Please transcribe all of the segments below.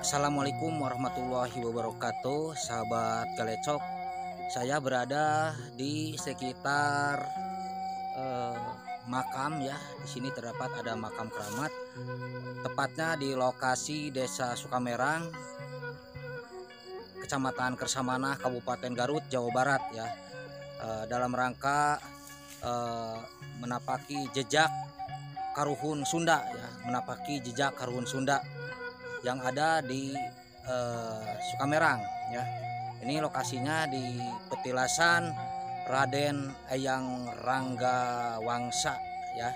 Assalamualaikum warahmatullahi wabarakatuh, sahabat Galecok. Saya berada di sekitar makam ya. Di sini terdapat ada makam keramat, tepatnya di lokasi Desa Sukamerang, Kecamatan Kersamanah, Kabupaten Garut, Jawa Barat ya. Dalam rangka menapaki jejak Karuhun Sunda ya, menapaki jejak Karuhun Sunda yang ada di Sukamerang ya. Ini lokasinya di petilasan Raden Eyang Rangga Wangsa ya,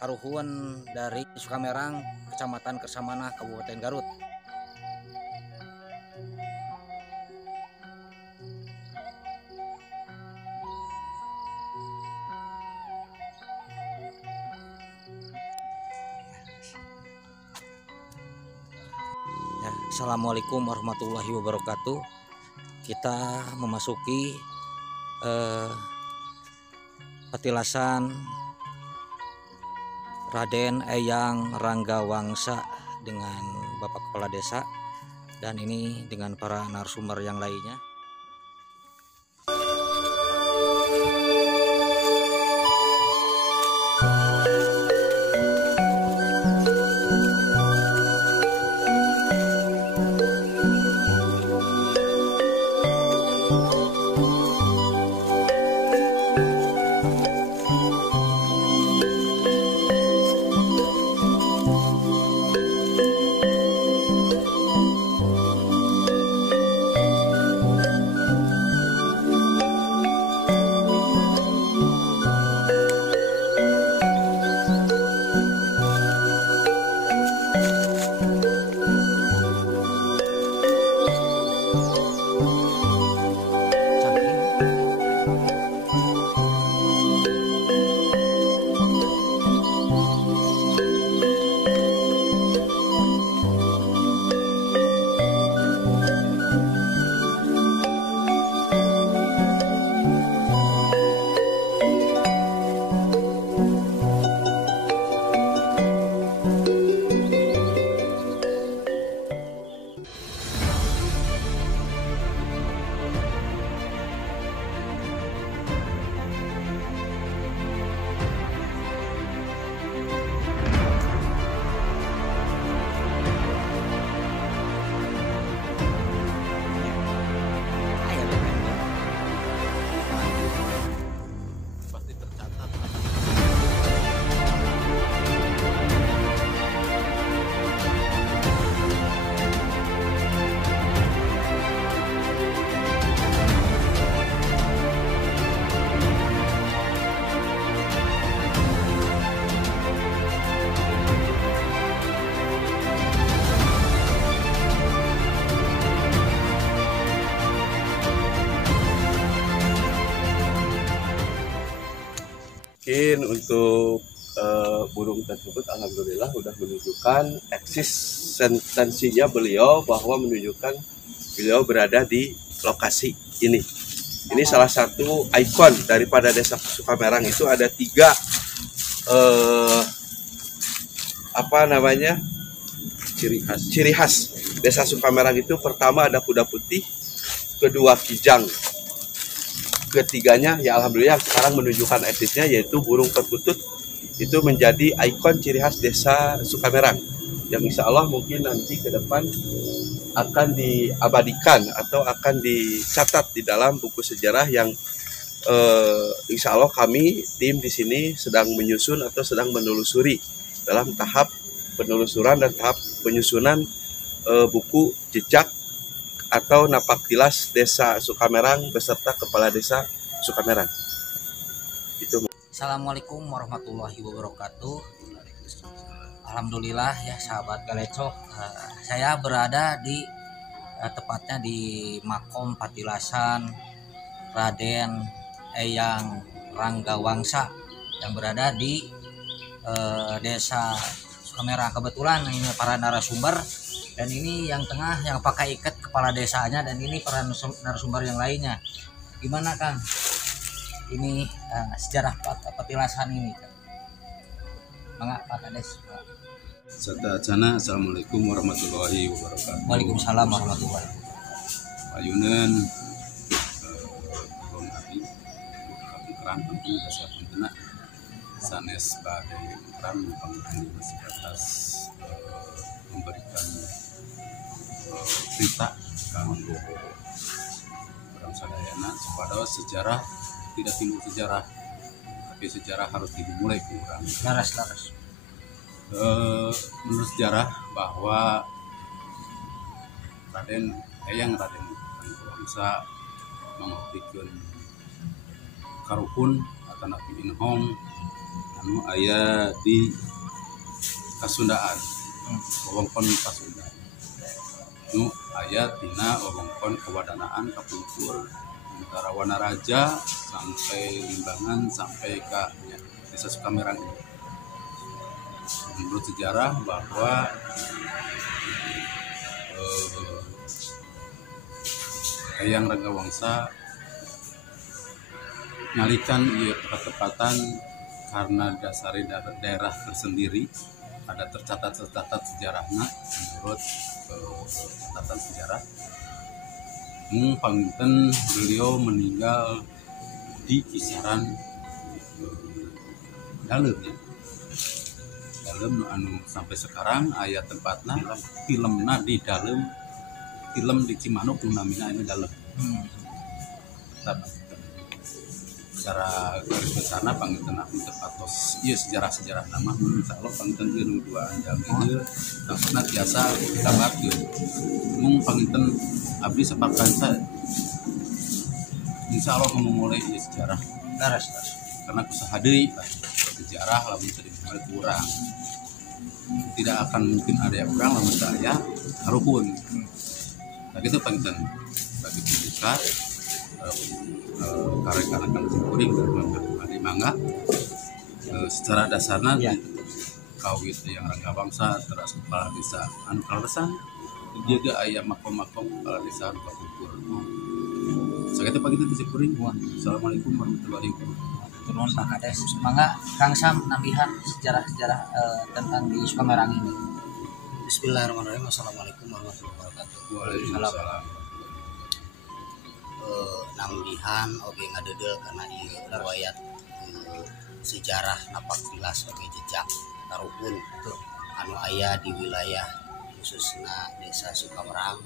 Karuhun dari Sukamerang, Kecamatan Kersamanah, Kabupaten Garut. Ya, Assalamualaikum warahmatullahi wabarakatuh. Kita memasuki petilasan Raden Eyang Rangga Wangsa dengan Bapak Kepala Desa, dan ini dengan para narasumber yang lainnya. Mungkin untuk burung tersebut alhamdulillah sudah menunjukkan eksistensinya beliau, bahwa menunjukkan beliau berada di lokasi ini. Ini salah satu ikon daripada Desa Sukamerang. Itu ada tiga ciri khas Desa Sukamerang itu. Pertama ada kuda putih, kedua kijang, ketiganya ya alhamdulillah sekarang menunjukkan eksisnya, yaitu burung perkutut. Itu menjadi ikon ciri khas Desa Sukamerang yang insya Allah mungkin nanti ke depan akan diabadikan atau akan dicatat di dalam buku sejarah yang insya Allah kami tim di sini sedang menyusun atau sedang menelusuri dalam tahap penelusuran dan tahap penyusunan buku jejak atau napak tilas Desa Sukamerang beserta Kepala Desa Sukamerang. Itu. Assalamualaikum warahmatullahi wabarakatuh. Alhamdulillah ya sahabat Galecok, saya berada di tepatnya di makom patilasan Raden Eyang Rangga Wangsa yang berada di Desa Sukamerang. Kebetulan ini para narasumber, dan ini yang tengah yang pakai ikat kepala desanya, dan ini para narasumber yang lainnya. Gimana Kang? Ini sejarah petilasan ini, Mangga Pak Kades. Serta Acana, Assalamualaikum warahmatullahi wabarakatuh. Waalaikumsalam warahmatullahi wabarakatuh. Ayunan Bang Abi Kerang tentu dasar pentenak sanes badai kerang panggilan masih atas memberikan berita kanggo orang sadayana supaya sejarah tidak timbul sejarah, tapi sejarah harus dimulai kurang. Laras. Menurut sejarah bahwa Eyang Raden Ranggawangsha menghentikan karupun atau Nabi Inhong anu aya di Kasundaan, wewengkon Kasunda. Nu aya tina wewengkon kewadanaan kapungkur antara Wanaraja sampai Limbangan sampai ke Desa Sukamerang ini. Menurut sejarah bahwa Eyang Ranggawangsha nyalikan ieu ketepatan karena dasar daerah tersendiri ada tercatat sejarahnya menurut catatan sejarah. Panginten beliau meninggal di kisaran dalam anu sampai sekarang ayat tempatna filmna di dalam film di Cimanuk namina ini dalam secara garis besarna panginten aku terpatos iya sejarah nama insyaallah panginten ieu dua anjang ieu maksudna biasa ditabarkeun mung panginten abdi saparkansa insyaallah memulai ieu sejarah Laras. karena kusaha deui sejarah lamun teu dimulai kurang tidak akan mungkin ada yang kurang lamun saya harupun. Nah gitu panginten bagi pembuka karya-karya kuring dari mangga secara dasarnya ya. Kawit yang Ranggawangsha terus kepala desa anu kaleresan dia ge aya makom-makom kepala desa anu kapungkur. Sakitu panginten teh kuring. Assalamualaikum warahmatullahi wabarakatuh. Turun Pak Kades. Mangga Kang Sam nambihan sejarah-sejarah tentang di Sukamerang ini. Bismillahirrahmanirrahim. Assalamualaikum warahmatullahi wabarakatuh. Waalaikumsalam. Nambihan oge ngadedel karena ieu riwayat sejarah napak tilas oge jejak karupun anu aya di wilayah khususna Desa Sukamerang.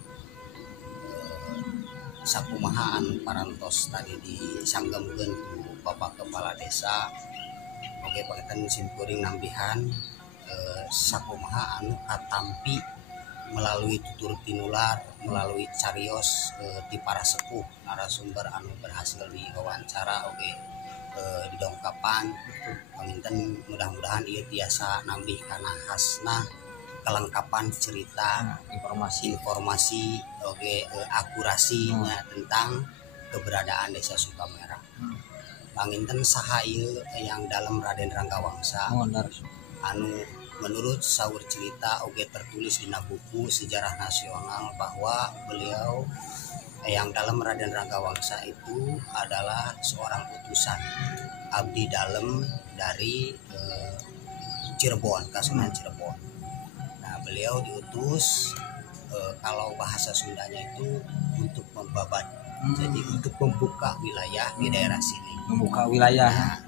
Sakumaha anu parantos tadi disanggemkeun ku Bapak Kepala Desa oge panginten simkuring nambihan sakumaha anu katampi melalui tutur tinular melalui carios di para sepuh narasumber anu berhasil diwawancara oge didongkapan panginten mudah-mudahan ieu tiasa nambih kana khasna kelengkapan cerita informasi oge akurasinya tentang keberadaan Desa Sukamerang. Panginten saha ieu yang dalam Raden Ranggawangsha anu menurut saur cerita oge tertulis di buku sejarah nasional bahwa beliau yang dalam Raden Ranggawangsha itu adalah seorang utusan abdi dalem dari Cirebon, Kasunan Cirebon. Nah, beliau diutus kalau bahasa Sundanya itu untuk membabat, jadi untuk membuka wilayah di daerah sini. Membuka wilayah. Nah,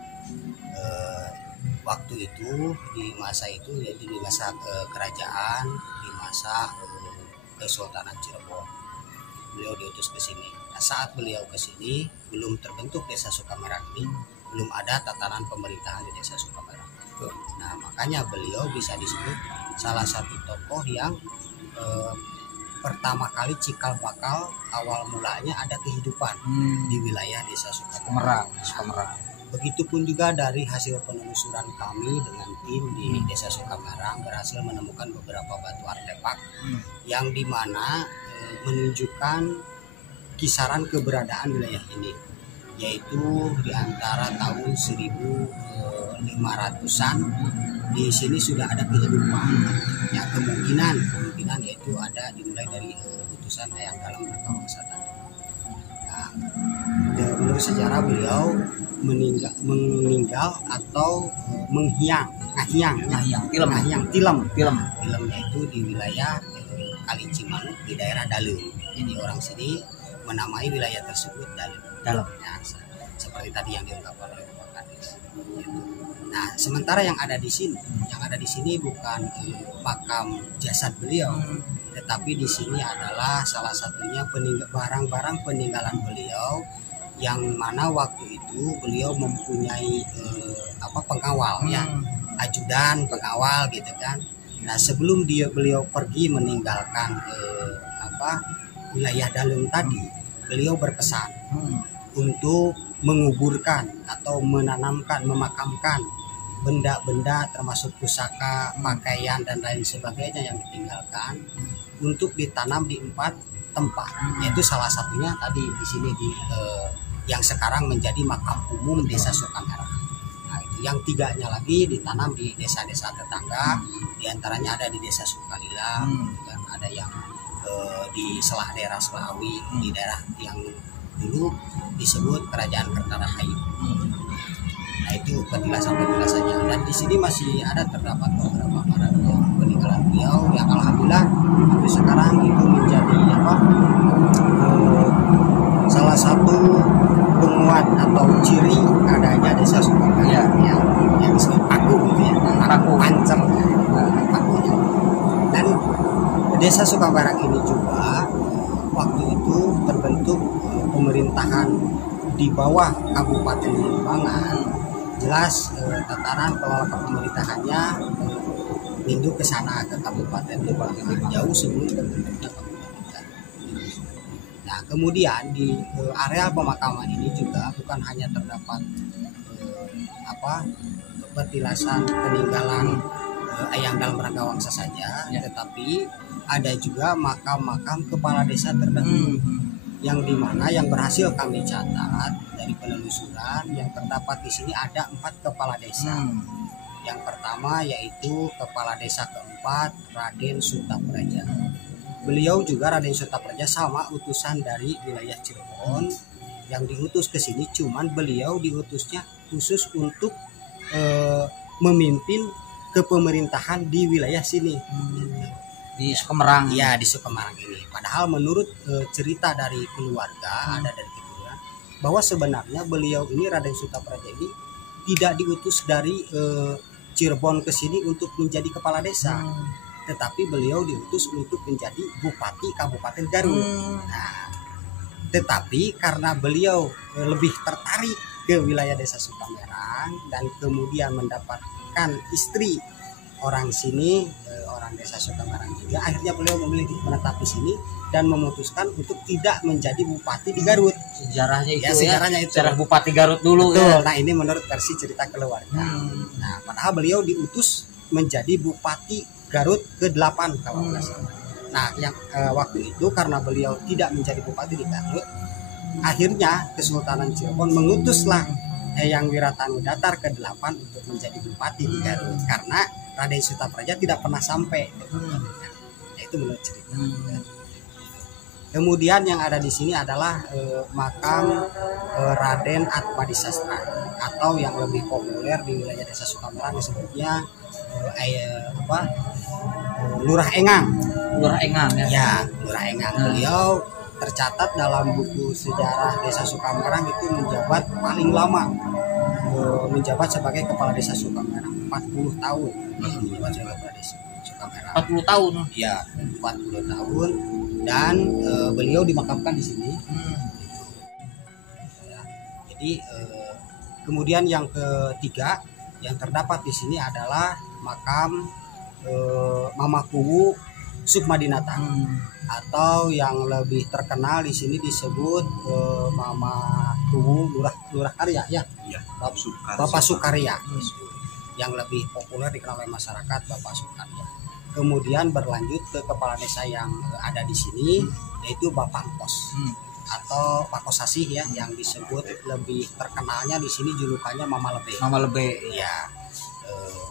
waktu itu di masa itu yaitu di masa kerajaan, di masa Kesultanan Cirebon, beliau diutus ke sini. Nah, saat beliau ke sini belum terbentuk Desa Sukamerang ini, belum ada tatanan pemerintahan di Desa Sukamerang. Nah, makanya beliau bisa disebut salah satu tokoh yang pertama kali cikal bakal awal mulanya ada kehidupan di wilayah Desa Sukamerang. Begitupun juga dari hasil penelusuran kami dengan tim di Desa Sukamerang berhasil menemukan beberapa batu artefak yang dimana menunjukkan kisaran keberadaan wilayah ini, yaitu di antara tahun 1500-an di sini sudah ada kehidupan. Ya, kemungkinan yaitu ada dimulai dari utusan yang dalam Ranggawangsha tadi. Nah, menurut sejarah beliau meninggal atau menghiang tilemnya itu di wilayah Kali Cimanuk di daerah Dalem. Jadi orang sini menamai wilayah tersebut Dalem. Ya, seperti tadi yang diungkapkan oleh Bapak Kades. Nah, sementara yang ada di sini bukan makam jasad beliau, tetapi di sini adalah salah satunya barang-barang peninggalan beliau, yang mana waktu itu beliau mempunyai pengawal ya, ajudan pengawal gitu kan. Nah, sebelum beliau pergi meninggalkan wilayah Dalem tadi, beliau berpesan untuk menguburkan atau memakamkan benda-benda termasuk pusaka, pakaian dan lain sebagainya yang ditinggalkan untuk ditanam di 4 tempat, yaitu salah satunya tadi di sini yang sekarang menjadi makam umum Desa Sukamerang. Nah, itu yang 3-nya lagi ditanam di desa-desa tetangga, diantaranya ada di Desa Sukalila, dan ada yang di daerah Selawi, di daerah yang dulu disebut Kerajaan Kertarahayu. Nah, itu petilasan-petilasannya. Dan di sini masih ada terdapat beberapa barang peninggalan beliau yang alhamdulillah sampai sekarang itu menjadi salah satu penguat atau ciri adanya Desa Sukamerang yang disebut paku gitu ya, paku pancem pakunya. Dan Desa Sukamerang ini juga waktu itu terbentuk pemerintahan di bawah Kabupaten Limbangan. Jelas tataran kelola pemerintahannya pindah ke sana ke Kabupaten Limbangan jauh sebelum terbentuknya kabupaten. Nah, kemudian di area pemakaman ini juga bukan hanya terdapat petilasan peninggalan Eyang Dalam Rangga Wangsa saja, tetapi ada juga makam-makam kepala desa terdahulu yang dimana yang berhasil kami catat dari penelusuran yang terdapat di sini ada 4 kepala desa. Yang pertama yaitu kepala desa keempat Raden Sutapraja. Beliau juga Raden Sutapraja sama utusan dari wilayah Cirebon yang diutus ke sini, cuman beliau diutusnya khusus untuk memimpin kepemerintahan di wilayah sini. Di Sukamerang. Ya, di Sukamerang ini. Padahal menurut cerita dari keluarga, ada dari keturunan, bahwa sebenarnya beliau ini Raden Sutapraja ini tidak diutus dari Cirebon ke sini untuk menjadi kepala desa, tetapi beliau diutus untuk menjadi bupati Kabupaten Garut. Nah, tetapi karena beliau lebih tertarik ke wilayah Desa Sukamerang dan kemudian mendapatkan istri orang sini, orang Desa Sukamerang juga, akhirnya beliau memilih menetap di sini dan memutuskan untuk tidak menjadi bupati di Garut. Sejarahnya itu sejarahnya itu. Sejarah Bupati Garut dulu. Betul. Nah, ini menurut versi cerita keluarga. Nah, padahal beliau diutus menjadi bupati Garut ke-8 kalau nggak salah. Nah, yang waktu itu karena beliau tidak menjadi bupati di Garut, akhirnya Kesultanan Cirebon mengutuslah Eyang Wiratanu Datar ke-8 untuk menjadi bupati di Garut karena Raden Sutapraja tidak pernah sampai. Nah, itu menurut cerita. Kemudian yang ada di sini adalah makam Raden Atmadisastra atau yang lebih populer di wilayah Desa Sukamerang disebutnya Lurah Engang. Lurah Engang ya. Ya, Lurah Engang. Beliau tercatat dalam buku sejarah Desa Sukamerang itu menjabat paling lama, menjabat sebagai kepala Desa Sukamerang 40 tahun. Menjabat sebagai kepala Desa Sukamerang 40 tahun. Ya, 40 tahun dan beliau dimakamkan di sini. Ya, jadi kemudian yang ketiga yang terdapat di sini adalah makam Mama Kuwu Sukmadinata atau yang lebih terkenal di sini disebut Mama Kuwu Lurah Karya ya. Bapak Sukarya. Yang lebih populer dikenal oleh masyarakat Bapak Sukarya. Kemudian berlanjut ke kepala desa yang ada di sini yaitu Bapak Kos atau Pak Kosasih ya, yang disebut lebih terkenalnya di sini julukannya Mama Lebe. Mama Lebe ya.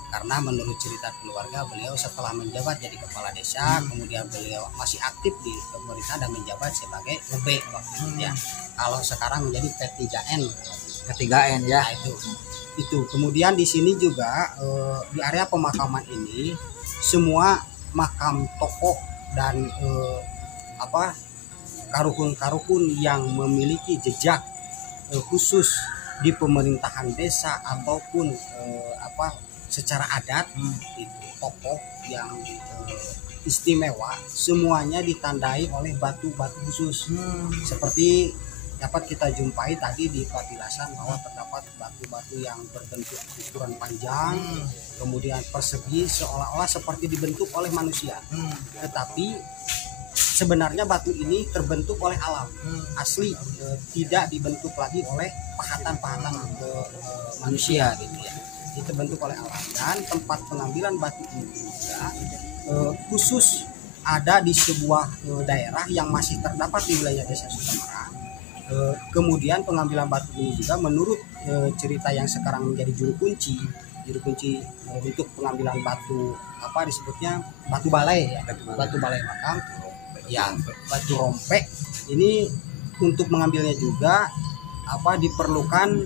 Karena menurut cerita keluarga beliau setelah menjabat jadi kepala desa, kemudian beliau masih aktif di pemerintahan dan menjabat sebagai Lebe waktu itu ya. Kalau sekarang menjadi P3N K3N ya. Nah, itu kemudian di sini juga di area pemakaman ini semua makam tokoh dan karukun-karukun yang memiliki jejak khusus di pemerintahan desa ataupun secara adat, itu tokoh yang istimewa semuanya ditandai oleh batu-batu khusus. Seperti dapat kita jumpai tadi di patilasan bahwa terdapat batu-batu yang berbentuk ukuran panjang, kemudian persegi seolah-olah seperti dibentuk oleh manusia. Tetapi sebenarnya batu ini terbentuk oleh alam asli, tidak dibentuk lagi oleh pahatan-pahatan manusia gitu ya. Itu terbentuk oleh alam, dan tempat pengambilan batu ini juga khusus ada di sebuah daerah yang masih terdapat di wilayah Desa Sukamarang. Kemudian pengambilan batu ini juga menurut cerita yang sekarang menjadi juru kunci untuk pengambilan batu disebutnya batu balai ya, batu balai makam ya, batu rompek ini. Untuk mengambilnya juga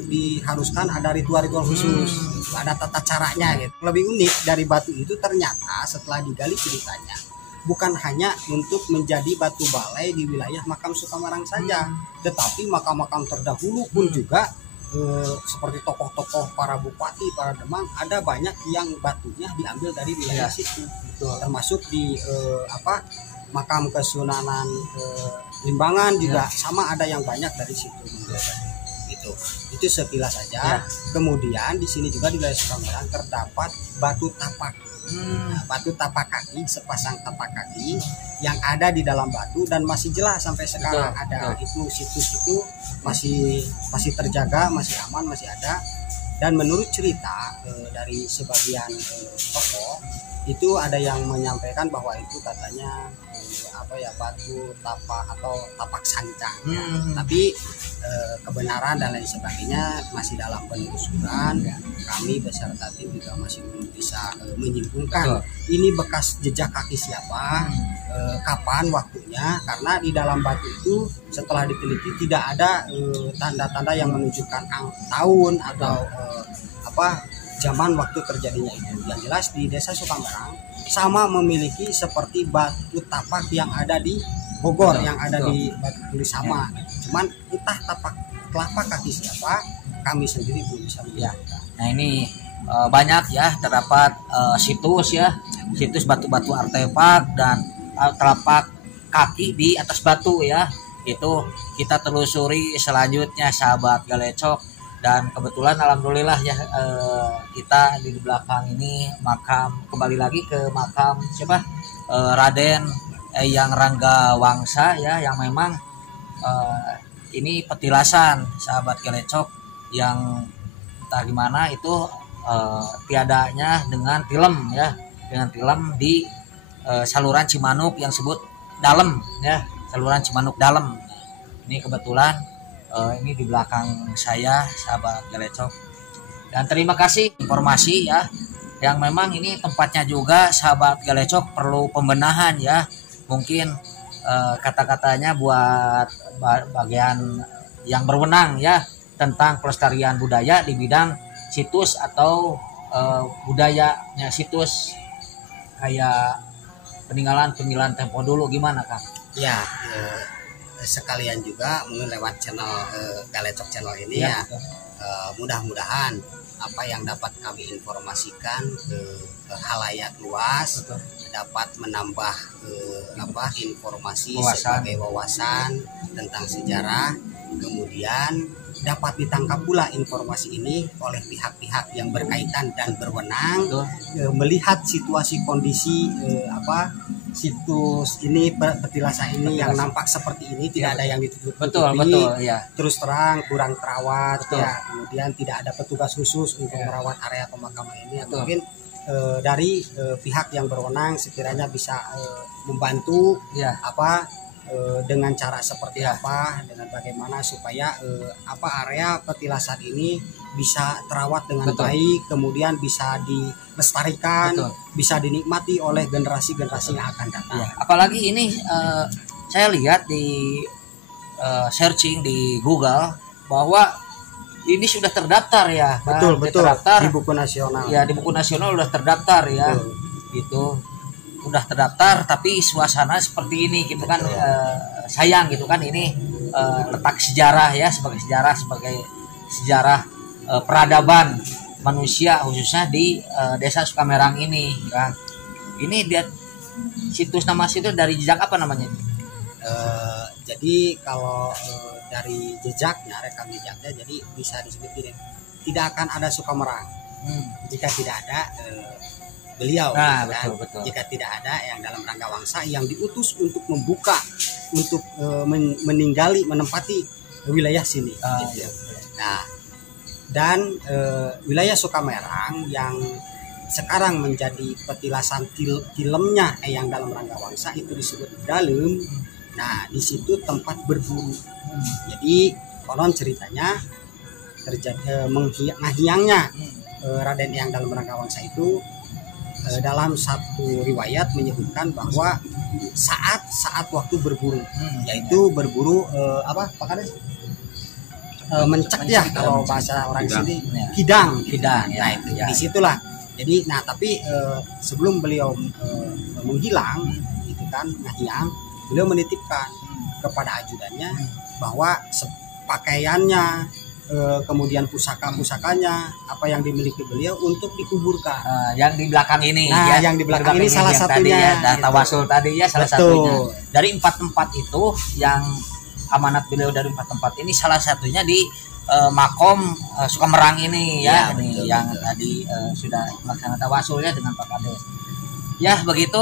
diharuskan ada ritual-ritual khusus, ada tata caranya gitu. Lebih unik dari batu itu ternyata setelah digali ceritanya bukan hanya untuk menjadi batu balai di wilayah makam Sukamarang saja, tetapi makam-makam terdahulu pun juga seperti tokoh-tokoh para bupati, para demang, ada banyak yang batunya diambil dari wilayah situ. Termasuk di makam Kesunanan Limbangan juga sama, ada yang banyak dari situ. Itu sekilas saja. Kemudian di sini juga di wilayah Sukamarang terdapat batu tapak. Batu tapak kaki, sepasang tapak kaki yang ada di dalam batu dan masih jelas sampai sekarang ada. Itu situs itu masih terjaga, masih aman, masih ada. Dan menurut cerita dari sebagian tokoh itu ada yang menyampaikan bahwa itu katanya batu tapak atau tapak sancang ya. Tapi kebenaran dan lain sebagainya masih dalam penelusuran. Kami beserta tim juga masih belum bisa menyimpulkan ini bekas jejak kaki siapa, kapan waktunya, karena di dalam batu itu setelah diteliti tidak ada tanda-tanda yang menunjukkan tahun atau zaman waktu terjadinya itu. Yang jelas di Desa Sukamarang sama memiliki seperti batu tapak yang ada di Bogor, yang ada di Batu Tulis sama. Cuman entah telapak kaki siapa, kami sendiri belum bisa melihat. Nah ini banyak ya terdapat situs batu-batu artefak dan telapak kaki di atas batu ya. Itu kita telusuri selanjutnya sahabat Galecok. Dan kebetulan alhamdulillah ya kita di belakang ini kembali lagi ke makam Raden Eyang Ranggawangsa ya, yang memang ini petilasan sahabat Galecok yang entah gimana itu tiadanya dengan tilem ya, dengan tilem di saluran Cimanuk yang sebut Dalem ya, saluran Cimanuk Dalem. Ini kebetulan ini di belakang saya sahabat Galecok. Dan terima kasih informasi ya, yang memang ini tempatnya juga sahabat Galecok perlu pembenahan ya. Mungkin kata-katanya buat bagian yang berwenang ya tentang pelestarian budaya di bidang situs atau budayanya situs kayak peninggalan tempo dulu, gimana Kang? Ya, sekalian juga mungkin lewat channel Galecok channel ini ya, mudah-mudahan apa yang dapat kami informasikan ke halayak luas dapat menambah informasi sebagai wawasan tentang sejarah, kemudian dapat ditangkap pula informasi ini oleh pihak-pihak yang berkaitan dan berwenang melihat situasi kondisi situs ini, petilasan ini yang nampak seperti ini, tidak ada yang ditutup-tutupi, betul ya. Terus terang kurang terawat ya, kemudian tidak ada petugas khusus untuk merawat area pemakaman ini. Mungkin dari pihak yang berwenang sekiranya bisa membantu dengan cara seperti apa, dengan bagaimana supaya area petilasan ini bisa terawat dengan baik, kemudian bisa dilestarikan, bisa dinikmati oleh generasi-generasi yang akan datang. Ya, apalagi ini saya lihat di searching di Google bahwa ini sudah terdaftar ya, kan? Betul, betul. Terdaftar Di buku nasional. ya, di buku nasional udah terdaftar ya. Betul. Gitu, udah terdaftar, tapi suasana seperti ini gitu kan, sayang gitu kan, ini letak sejarah ya, sebagai sejarah peradaban manusia khususnya di desa Sukamerang ini kan. Ini dia nama situs dari jejak apa namanya? Jadi kalau dari jejaknya, rekam jejaknya, jadi bisa disebut gini, tidak akan ada Sukamerang jika tidak ada beliau. Nah, kan? betul. Jika tidak ada yang dalam Rangga Wangsa yang diutus untuk membuka, untuk menempati wilayah sini. Gitu. Nah, dan wilayah Sukamerang yang sekarang menjadi petilasan filmnya yang dalam Rangga Wangsa itu disebut Dalem. Nah, di situ tempat berburu. Jadi konon ceritanya terjadi menghiangnya Raden Eyang dalam Rangga Wangsa itu dalam satu riwayat menyebutkan bahwa saat waktu berburu, yaitu berburu mencek ya kalau bahasa orang sini, hidang ya, nah itu ya. Disitulah. Jadi tapi sebelum beliau menghilang itu kan ngahiang, beliau menitipkan kepada ajudannya bahwa pakaiannya, kemudian pusakanya, apa yang dimiliki beliau untuk dikuburkan. Yang di belakang ini. Nah, ya, yang di belakang ini salah satunya. Tadi ya, tawasul tadi ya salah satunya. Dari 4 tempat itu yang amanat beliau dari 4 tempat ini salah satunya di Makom Sukamerang ini ya, ini yang tadi sudah melaksanakan tawasul ya dengan Pak Kades. Ya begitu.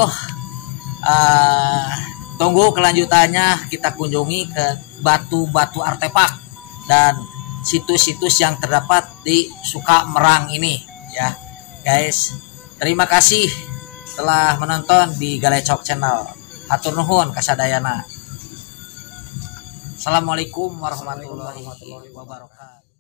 Tunggu kelanjutannya, kita kunjungi ke batu-batu artefak dan situs-situs yang terdapat di Sukamerang ini ya guys. Terima kasih telah menonton di Galecok Channel. Hatur nuhun kasadayana. Assalamualaikum warahmatullahi wabarakatuh.